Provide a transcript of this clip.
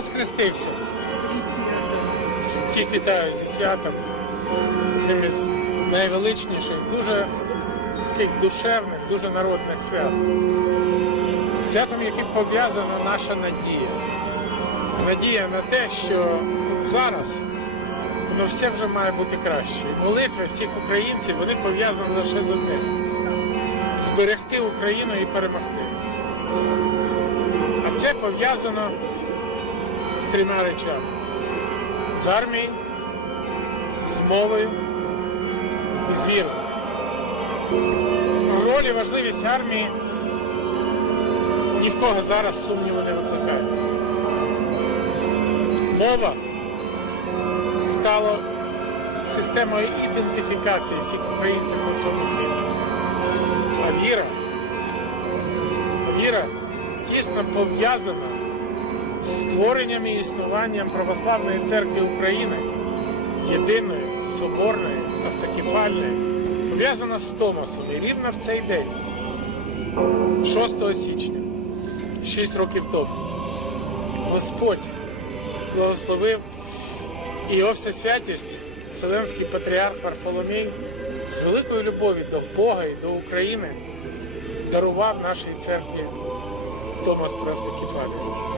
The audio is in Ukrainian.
Христос хрестився. Всіх вітаю зі святом. Одним із найвеличніших, дуже таких душевних, дуже народних свят. Святом, яким пов'язана наша надія. Надія на те, що зараз воно все вже має бути краще. Молитви всіх українців вони пов'язані лише з одним зберегти Україну і перемогти. А це пов'язано трьома речами: з армією, з мовою і з вірою. Роль і важливість армії ні в кого зараз сумніву не викликає. Мова стала системою ідентифікації всіх українців по всьому світу. А віра, віра тісно пов'язана створенням і існуванням Православної церкви України, єдиної, соборної, автокефальної, пов'язана з Томасом. І рівно в цей день, 6 січня, 6 років тому, Господь благословив і його всесвятість, Вселенський патріарх Варфоломій, з великою любові до Бога і до України дарував нашій церкві Томас про автокефалію.